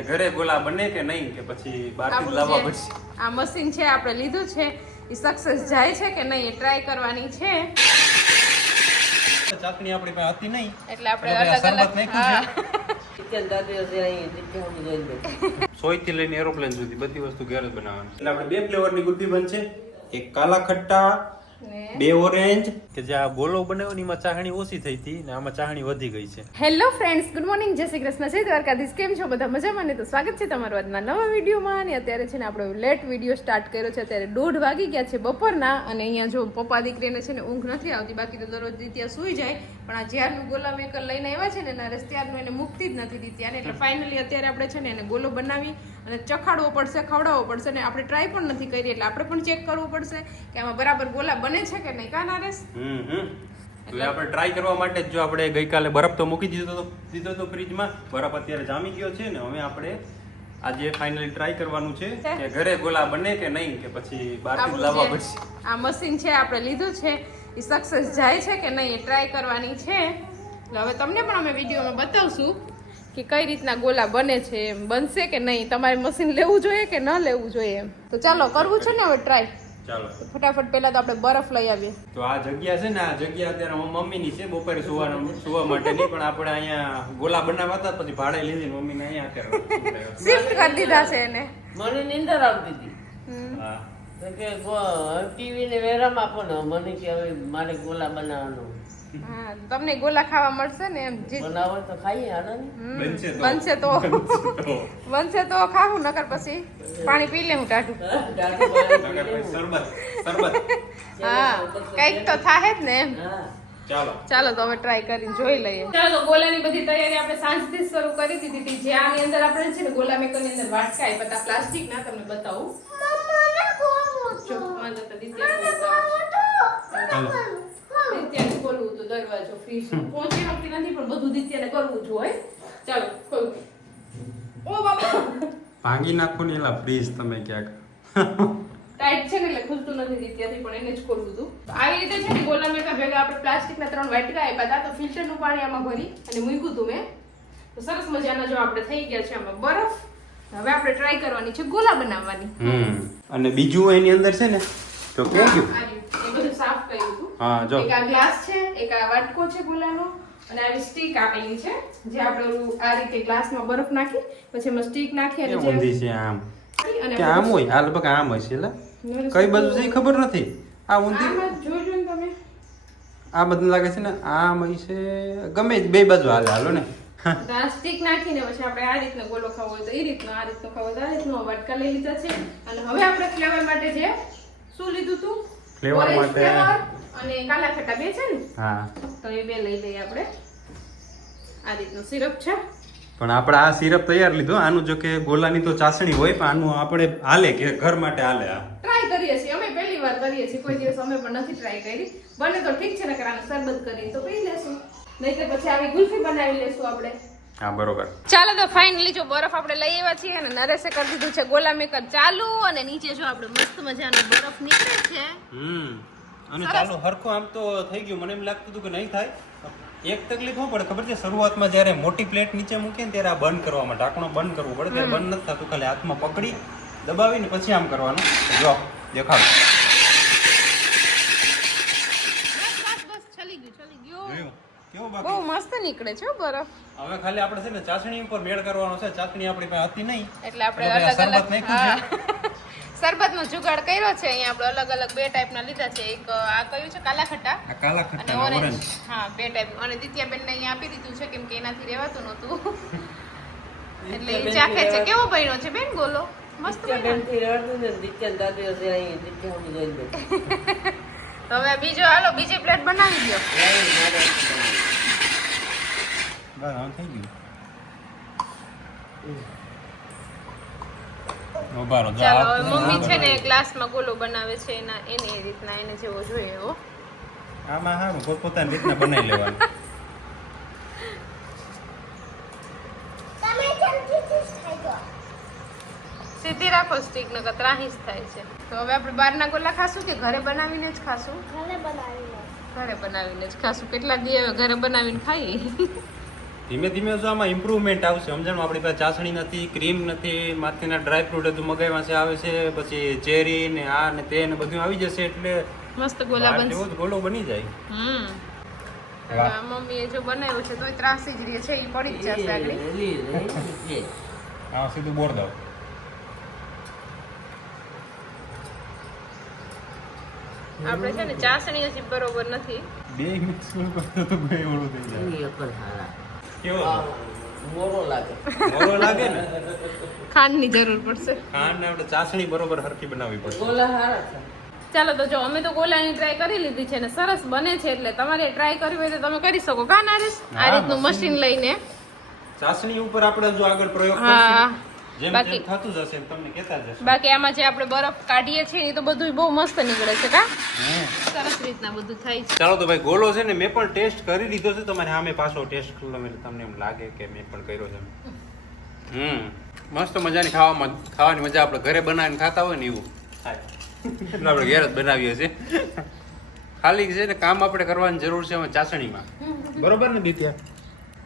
કે ઘરે ગોલા બને કે નહીં કે પછી બહારથી લાવવા પડશે? આ મશીન છે આપણે લીધું છે. એ સક્સેસ જાય છે કે નહીં એ ટ્રાય કરવાની છે. ચાકણી આપણી પાસે હતી નહીં. એટલે આપણે અલગ અલગ નાખ્યું હા. સોયથી લઈને એરોપ્લેન સુધી બધી વસ્તુ ઘેર જ બનાવવાની. એટલે આપણે બે ફ્લેવરની ગુલ્ફી બનશે. એક કાલા ખટ્ટા ને બે ઓરેન્જ કે જે આ ગોલો બનાવ્યો ને એમાં ચાહણી ઓછી થઈ હતી ને આમાં ચાહણી વધી ગઈ છે. હેલો ફ્રેન્ડ્સ ગુડ મોર્નિંગ જય શ્રી કૃષ્ણ. જય દ્વારકાધીશ. કેમ છો? બધા મજામાં ને તો સ્વાગત છે તમારું આજના નવા વિડીયોમાં. અને અત્યારે છે ને આપણો લેટ વીડિયો સ્ટાર્ટ કર્યો છે. અત્યારે દોઢ વાગી ગયા છે બપોરના. અને અહીંયા જો પપ્પા દીકરીને છે ને ઊંઘ નથી આવતી બાકી તો દરરોજ ત્યાં સૂઈ જાય. પણ આ જ્યારનું ગોલા મેકર લઈને આવ્યા છે ને એના રસ્તિયારનું એને મુક્તિ જ નથી દિત્યાને એટલે ફાઇનલી અત્યારે આપણે છે ને એને ગોલો બનાવી અને ચખાડવો પડશે ખવડાવવો પડશે ને આપણે ટ્રાય પણ નથી કરી એટલે આપણે પણ ચેક કરવું પડશે કે આમાં બરાબર ગોલા બને છે કે નહીં. કા નરેશ? એટલે આપણે ટ્રાય કરવા માટે જો આપણે ગઈકાલે બરફ તો મૂકી દીધો તો દીધો તો ફ્રીજમાં બરફ અત્યારે જામી ગયો છે ને હવે આપણે આજે ફાઇનલી ટ્રાય કરવાનું છે કે ઘરે ગોલા બને કે નહીં કે પછી બહારથી લાવવા પડશે. આ મશીન છે આપણે લીધું છે. એ સક્સેસ જાય છે કે નહીં એ ટ્રાય કરવાની છે. એટલે હવે તમને પણ અમે વિડીયોમાં બતાવશું કે કઈ રીતના ગોલા બને છે એમ બનશે કે નહીં તમારે મશીન લેવું જોઈએ કે ન લેવું જોઈએ એમ? તો ચાલો કરવું છે ને હવે ટ્રાય ચાલો. ફટાફટ પહેલા તો આપણે બરફ લઈ આવીએ. તો આ જગ્યા છે ને આ જગ્યા અત્યારે મમ્મી મમ્મીની છે બપોરે સુવાનું સુવા માટે નહીં પણ આપણે અહીંયા ગોલા બનાવવા હતા પછી ભાડે લીધી ને મમ્મીને અહીંયા શિફ્ટ કરી દીધા છે એને. મને નીંદર આવતી હતી. હા. કે ટીવી ને વેરામ આપો ને મને કે હવે મારે ગોલા બનાવવાનું. હા તમને ગોલા ખાવા મળશે ને એમ બનાવો તો ખાઈએ હાલો બનશે તો. બનશે તો. ખાવું નકર પછી પાણી પી લે હું ટાઢું. હા, કંઈક તો થાય જ ને એમ. ચાલો. ચાલો તો હવે ટ્રાય કરીને જોઈ લઈએ. ચાલો ગોલાની બધી તૈયારી આપણે સાંજથી શરૂ કરી દીધી હતી. જે આની અંદર આપણે છે ને ગોલા મેકરની અંદર વાટકાય બધા પ્લાસ્ટિક ના તમને બતાવું જો, વાંધો તો દિત્યાને બતાવું. ચાલો દિત્યાને ખોલવું હતું દરવાજો ફ્રીજ પહોંચી શકતી નથી પણ બધું હોય? ચાલો ખોલું. ઓ બાબા. ભાંગી નાખો ને એલા પ્લીઝ તમે ક્યાંક. ટાઈટ છે ને એટલે ખુલતું નથી જીત્યાથી પણ એને જ ખોલવું હતું આવી રીતે છે ને ગોલા મેટા ભેગા આપણે પ્લાસ્ટિકના ત્રણ વાટકા આપ્યા હતા. તો ફિલ્ટરનું પાણી આમાં ભરી અને મૂક્યું હતું મેં. તો સરસ મજાના જો આપણે થઈ ગયા છે આમાં બરફ. હવે આપણે ટ્રાય કરવાની છે ગોલા બનાવવાની. અને બીજું એની અંદર છે ને તો કે ગયું આ એ બધું સાફ કર્યું હતું હા જો. એક આ ગ્લાસ છે એક આ વાટકો છે ગોલાનો. અને આવી સ્ટીક આપેલી છે જે આપણે આ રીતે ગ્લાસમાં બરફ નાખી પછી એમાં સ્ટીક નાખી અને ઊંધી છે આમ? કે આમ હોય? આ લગભગ આમ હશે એલા કઈ બાજુ છે ખબર નથી. આ ઊંધી? જોજો ને તમે. આ બધું લાગે છે ને આમ હશે ગમે બે બાજુ હાલે હાલો ને. સ્ટીક નાખીને પછી આપણે આ રીતનો ગોલો ખાવો હોય તો એ રીતનો આ રીતનો ખાવો તો આ રીતનો વાટકા લઈ લીધા છે. અને હવે આપણે ફ્લેવર માટે જે શું લીધું હતું Orange માટે- અને કાલા ખટ્ટા બે છે ને? હા. તો એ બે લઈ લઈએ આપણે. આ રીતનું સિરપ છે. પણ આપણે આ સિરપ તૈયાર લીધો. આનું જો કે ગોલાની તો ચાસણી હોય પણ આનું આપણે હાલે કે ઘર માટે હાલે આ? ટ્રાય કરીએ છીએ. અમે પહેલી વાર કરીએ છીએ. કોઈ દિવસ અમે પણ નથી ટ્રાય કરી. બને તો ઠીક છે ને આનું શરબત કરીને તો પી લેશું. નહીં તો પછી આવી ગુલ્ફી બનાવી લેશું આપણે. હા બરોબર. ચાલો તો ફાઇનલી જો બરફ આપણે લઈ આવ્યા છીએ અને નરેશે કરી દીધું છે ગોલા મેકર ચાલુ અને નીચે જો આપણે મસ્ત મજાનો બરફ નીકળે છે. હમ. અને ચાલો હરખો આમ તો થઈ ગયું. મને એમ લાગતું હતું કે નહીં થાય. એક તકલીફ શું પડે. ખબર છે શરૂઆતમાં જ્યારે મોટી પ્લેટ નીચે મૂકીએ ને ત્યારે આ બંધ કરવામાં ઢાંકણો બંધ કરવું પડે. ત્યારે બંધ નથી થતું. ખાલી હાથમાં પકડી દબાવીને પછી આમ કરવાનું. જો દેખાડો બસ બસ બસ ચલી ગયું ચલી ગયું જોયું કેવું બહુ મસ્ત નીકળે છે બરફ. હવે ખાલી આપણે છે ને ચાસણી ઉપર મેળ કરવાનો છે. ચાસણી આપણી પાસે હતી નહીં. એટલે આપણે અલગ અલગ શરબત નો જુગાડ કર્યો છે. અહીંયા આપણે અલગ અલગ બે ટાઈપના લીધા છે. એક આ કયું છે? કાલાખટ્ટા? કાલાખટ્ટા અને ઓરેન્જ હા બે ટાઈપ. અને દિત્યાબેન ને અહીંયા આપી દીધું છે કેમ કે એનાથી રહેવાતું નહોતું. એટલે એ ચાખે છે. કેવો બન્યો છે બેન? બોલો. મસ્ત દિત્યા બન્યો. બેનથી રડતું ને દિત્યા દાદી હશે અહીં દિત્યા હું જોઈ બેઠી. તો હવે બીજો હાલો બીજી પ્લેટ બનાવી દો હવે થઈ ગયું ચાલો મમ્મી છે ને ગ્લાસમાં ગોલો બનાવે છે એના એની રીતના એને જેવો જોઈએ એવો આમાં સારું પોતપોતાની રીતના બનાવી લેવાનું. સીધી રાખો સ્ટીક નકર ત્રાહીસ થાય છે. તો હવે આપણે બહારના ગોલા ખાશું કે ઘરે બનાવીને જ ખાશું? ઘરે બનાવીને. જ ખાશું. કેટલા દી હવે ઘરે બનાવીને ખાઈએ? ધીમે ધીમે જો આમાં ઇમ્પ્રુવમેન્ટ આવશે. સમજણ? આપણી પાસે ચાસણી નથી ક્રીમ નથી માથીના ડ્રાય ફ્રૂટ બધું મગાવ્યા છે આવે છે પછી ચેરી ને આ ને તે ને બધું આવી જશે એટલે મસ્ત ગોલા બનશે. ગોલો બની જાય. હમ. મમ્મીએ જો બનાવ્યું છે તોય ત્રાસી જ રહે છે એ પડી જ જશે આગળ. હા સીધું બોર દો આપણે છે ને ચાસણી હજી બરોબર નથી. બે મિક્સ કરતો તો બે ઓળો થઈ જાય. એ એક હારા. કેવો? મોરો લાગે. મોરો લાગે ને? ખાંડની જરૂર પડશે. ખાંડ ને આપણે ચાસણી બરોબર હરખી બનાવવી પડશે. ગોલા હારા છે. ચાલો તો જો અમે તો ગોલાની ટ્રાય કરી લીધી છે ને સરસ બને છે એટલે તમારે ટ્રાય કરવી હોય તો તમે કરી શકો. કા નારેશ? આ રીતનું મશીન. લઈને. ચાસણી ઉપર આપણે જો આગળ પ્રયોગ કરશું. બાકી- થતું જશે એમ તમને કહેતા જશે બાકી આમાં જે આપણે બરફ કાઢીએ છીએ એ તો બધું બહુ મસ્ત નીકળે છે કા? સરસ રીતના બધું થાય છે. ચાલો તો ભાઈ ગોલો છે ને મેં પણ ટેસ્ટ કરી લીધો છે. તમારે સામે પાછો ટેસ્ટ કરી લો એટલે તમને એમ લાગે કે મેં પણ કર્યો છે હમ. મસ્ત મજાની ખાવામાં ખાવાની મજા આપણે ઘરે બનાવીને ખાતા હોય ને એવું. આપણે ઘેર જ બનાવીએ છીએ. ખાલી છે ને કામ આપણે કરવાની જરૂર છે હવે ચાસણીમાં. બરોબર ને દિત્યા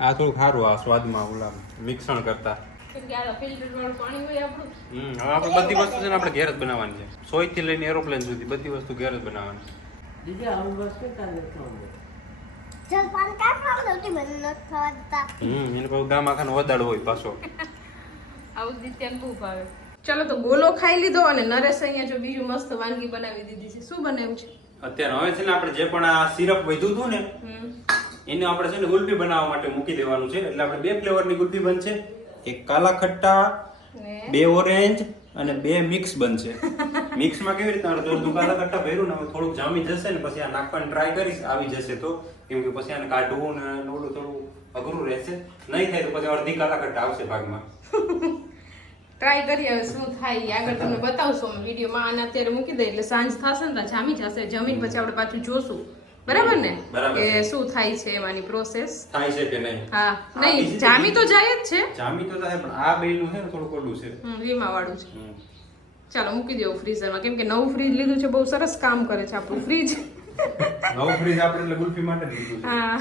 આ થોડું ખારું આ સ્વાદમાં ઓલા મિક્સણ કરતા. કેમ કે આ ફિલ્ટર વાળું પાણી હોય આપણું. હમ હવે આપણે બધી વસ્તુ છે ને આપણે ઘેર જ બનાવવાની છે. સોયથી લઈને એરોપ્લેન સુધી બધી વસ્તુ ઘેર જ બનાવવાની દીદી આવું બસ કે તારે ખાવું જલપાન કાં ખાવા દઉં મને નથી ખવાતા હમ એને પાછું ગામ આખાનો વદાડ હોય પાછો. આવું દિત્યાને બહુ ભાવે ચલો તો ગોલો ખાઈ લીધો અને નરેશ અહીંયા જો બીજું મસ્ત વાનગી બનાવી દીધી છે. શું બનાવ્યું છે? અત્યારે હવે છે ને આપણે જે પણ આ સિરપ વધ્યું હતું ને એને આપણે છે ને ગુલ્ફી બનાવવા માટે મૂકી દેવાનું છે. એટલે આપણે બે ફ્લેવરની ગુલ્ફી બનશે. એક કાલા ખટ્ટા બે ઓરેન્જ અને બે મિક્સ બનશે. મિક્સમાં કેવી રીતના આપણે થોડું કાલા ખટ્ટા ભર્યું ને હવે થોડુંક જામી જશે ને પછી આ નાખવાની ટ્રાય કરીશ આવી જશે તો. કેમ કે પછી આને કાઢવું ને ઓલું થોડું અઘરું રહેશે. નહીં થાય તો પછી અડધી કાલા ખટ્ટા આવશે ભાગમાં. ટ્રાય કરીએ હવે શું થાય આગળ તમને બતાવશું અમે વિડીયોમાં. આને અત્યારે મૂકી દઈએ એટલે સાંજ થશે ને જામી જશે. જમીન પછી આપણે પાછું જોશું. બરાબર ને? કે શું થાય છે એમાંની પ્રોસેસ થાય છે કે નહીં? હા. નહીં જામી તો જાય જ છે. જામી તો જાય પણ આ બેયનું છે ને થોડું કોડું છે. વીમા વાળું છે. ચાલો મૂકી દેવું ફ્રીઝરમાં કેમ કે નવું ફ્રીજ લીધું છે બહુ સરસ કામ કરે છે આપણું ફ્રીજ નવું ફ્રીજ આપણે એટલે ગુલ્ફી માટે લીધું હા.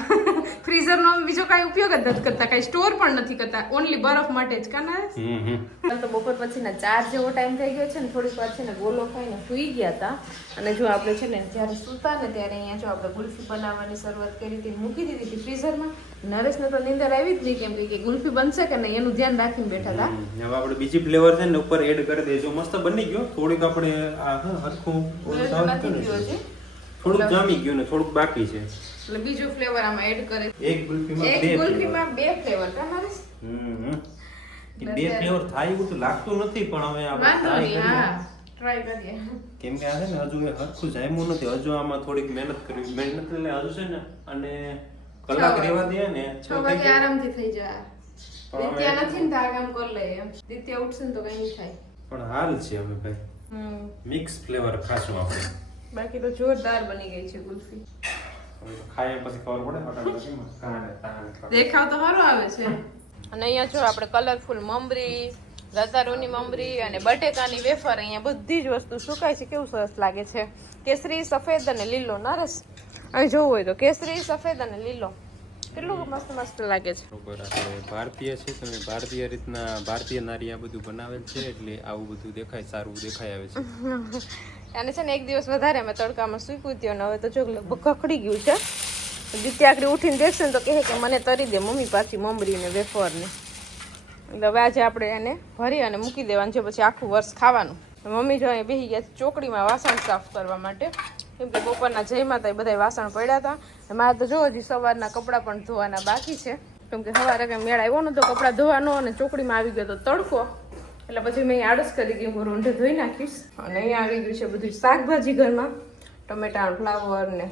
ફ્રીઝર નો બીજો કાંઈ ઉપયોગ જ નથી કરતા કાંઈ સ્ટોર પણ નથી કરતા. ઓન્લી બરફ માટે જ કાના હમ હમ. તો બપોર પછીના ચાર જેવો ટાઈમ થઈ ગયો છે ને થોડીક વાર છે ને ગોલો ખાઈને સૂઈ ગયા હતા. અને જો આપણે છે ને જ્યારે સૂતા ને ત્યારે અહીંયા જો આપણે ગુલ્ફી બનાવવાની શરૂઆત કરી હતી મૂકી દીધી હતી ફ્રીઝરમાં નરેશને તો નીંદર આવી જ નહીં કેમ કે કે ગુલ્ફી બનશે કે નહીં એનું ધ્યાન રાખીને બેઠા હતા. હવે આપણે બીજી ફ્લેવર છે ને ઉપર એડ કરી દેજો મસ્ત બની ગયો. થોડીક આપણે આ હરખું નથી થવાનું હતું છે. થોડુંક જામી ગયું ને થોડુંક બાકી છે. એટલે બીજું ફ્લેવર આમાં એડ કરે એક ગુલ્ફીમાં બે. ગુલ્ફીમાં બે ફ્લેવર કા નરેશ હમ, હમ. બે ફ્લેવર થાય એવું તો લાગતું નથી પણ હવે આપણે કરીએ. ટ્રાય કરીએ. કેમ કે આ છે ને હજુ એ હરખું જામ્યું નથી. હજુ આમાં થોડીક મહેનત કરવી મહેનત એટલે હજુ છે ને અને કલાક રેવા રહેવા દે ને છ વાગે. આરામથી થઈ જાય. દિત્યા નથી ને તો આ કામ કરી લે એમ. દિત્યા ઉઠશે ને તો કઈ થાય. પણ હાલ છે હવે ભાઈ. હમ. મિક્સ ફ્લેવર ખાશું આપણે. બાકી તો જોરદાર બની ગઈ છે કુલ્ફી. ખાઈએ ખાયા પછી ખબર પડે દેખાવ તો સારો આવે છે. અને અહીંયા જો આપણે કલરફુલ મમરી લતારોની મમરી અને બટેકાની વેફર અહીંયા બધી જ વસ્તુ સુકાય છે. કેવું સરસ લાગે છે? કેસરી સફેદ અને લીલો. નરસ? અહીં જોવું હોય તો કેસરી સફેદ અને લીલો. કેટલું મસ્ત મસ્ત લાગે છે. બરોબર. આપણે ભારતીય છે તમે ભારતીય રીતના ભારતીય નારી આ બધું બનાવેલ છે એટલે આવું બધું દેખાય સારું દેખાય આવે છે. અને છે ને એક દિવસ વધારે મેં તડકામાં સૂકવું હતું અને હવે તો જો લગભગ કકડી ગયું છે. દીત્યા આગળ ઉઠીને દેખશે ને તો કહે કે મને તરી દે મમ્મી પાછી મમરીને વેફરને એટલે હવે આજે આપણે એને ભરી અને મૂકી દેવાનું છે, પછી આખું વર્ષ ખાવાનું. મમ્મી જો અહીં બેસી ગયા ચોકડીમાં વાસણ સાફ કરવા માટે. કેમ કે બપોરના જય માતા બધા વાસણ પડ્યા હતા. મારે તો જો હજી સવારના કપડાં પણ ધોવાના બાકી છે. કેમ કે સવારે કંઈ મેળ આવ્યો નતો કપડાં ધોવાનો અને ચોકડીમાં આવી ગયો તો તડકો. એટલે પછી મેં આળસ કરી કે હું રોંઢે ધોઈ નાખીશ. અને અહીંયા આવી ગયું છે બધું શાકભાજી ઘરમાં. ટમેટાનું ફ્લાવર ને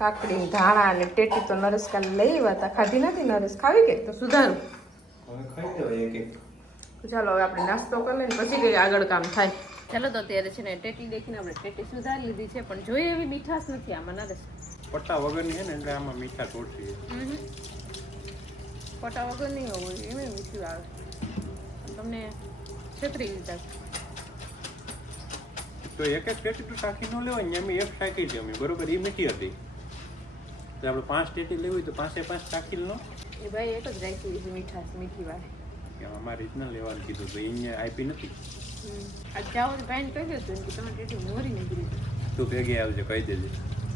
કાકડી ધાણા ને ટેટી તો નરસ કાલે લઈ આવ્યા હતા. ખાધી નથી નરસ ખાવી કે? તો સુધારું. ચાલો હવે આપણે નાસ્તો કરી લઈએ પછી કઈ આગળ કામ થાય. ચાલો તો અત્યારે છે ને ટેટી દેખીને આપણે ટેટી સુધારી લીધી છે પણ જોઈએ એવી મીઠાશ નથી આમાં નરસ પટ્ટા વગરની છે ને એટલે આમાં મીઠા ટોટલી પટ્ટા વગર નહીં હોવું એમ મીઠું આવે. તમને છેતરી લીધા તો એક એક ટેટી સાખી ન લેવાય ને અમે એક છે અમે. બરોબર એ મીઠી હતી. તો આપણે પાંચ ટેટી લેવી હોય તો પાંચે પાંચ સાખી લો. એ ભાઈ એક જ રાખી છે મીઠાશ મીઠી વાળી. કે અમારી રીતના લેવાનું કીધું તો અહીંયા આપી નથી. આ ચાવલ ભાઈને કહી દેજો કે તમે ટેટી મોરી નીકળી તું ભેગી આવજો કહી દેજે.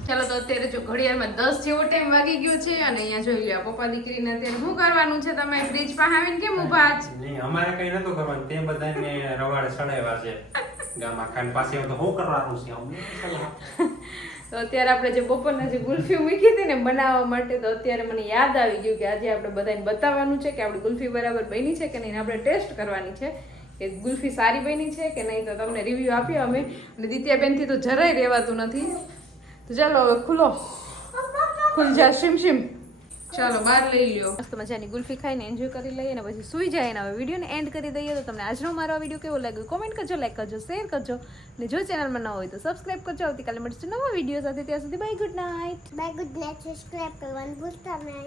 ચાલો તો અત્યારે જો ઘડિયાળમાં દસ જેવો ટાઈમ વાગી ગયો છે અને અહીંયા જોઈ લ્યો પપ્પા દીકરીને અત્યારે શું કરવાનું છે? તમે ફ્રીજ પાસે આવીને કેમ ઊભા જ નહીં અમારે કઈ નતું કરવાનું. તે બધાને રવાડે સડાવ્યા છે. ગામમાં આખાની પાસે તો શું કરવાનું છે? અમને તો અત્યારે આપણે જે બપોરના જે ગુલ્ફી મૂકી હતી ને બનાવવા માટે તો અત્યારે મને યાદ આવી ગયું કે આજે આપણે બધાને બતાવવાનું છે કે આપણી ગુલ્ફી બરાબર બની છે કે નહીં આપણે ટેસ્ટ કરવાની છે કે ગુલ્ફી સારી બની છે કે નહીં. તો તમને રિવ્યૂ આપ્યો અમે. અને દિત્યાબેનથી તો જરાય રહેવાતું નથી. તો ચાલો હવે ખુલો ખુલ જા શીમ શીમ ચાલો બહાર લઈ લ્યો. મસ્ત મજાની ગુલ્ફી ખાઈને એન્જોય કરી લઈએ અને પછી સુઈ જાય અને હવે વિડીયોને એન્ડ કરી દઈએ તો તમને આજનો મારો આ વીડિયો કેવો લાગ્યો? કોમેન્ટ કરજો લાઈક કરજો શેર કરજો. અને જો ચેનલમાં ન હોય તો સબસ્ક્રાઇબ કરજો. આવતીકાલે મળશે નવા વીડિયો સાથે. ત્યાં સુધી bye good night bye good night subscribe કરવાનું ભૂલતા નહીં.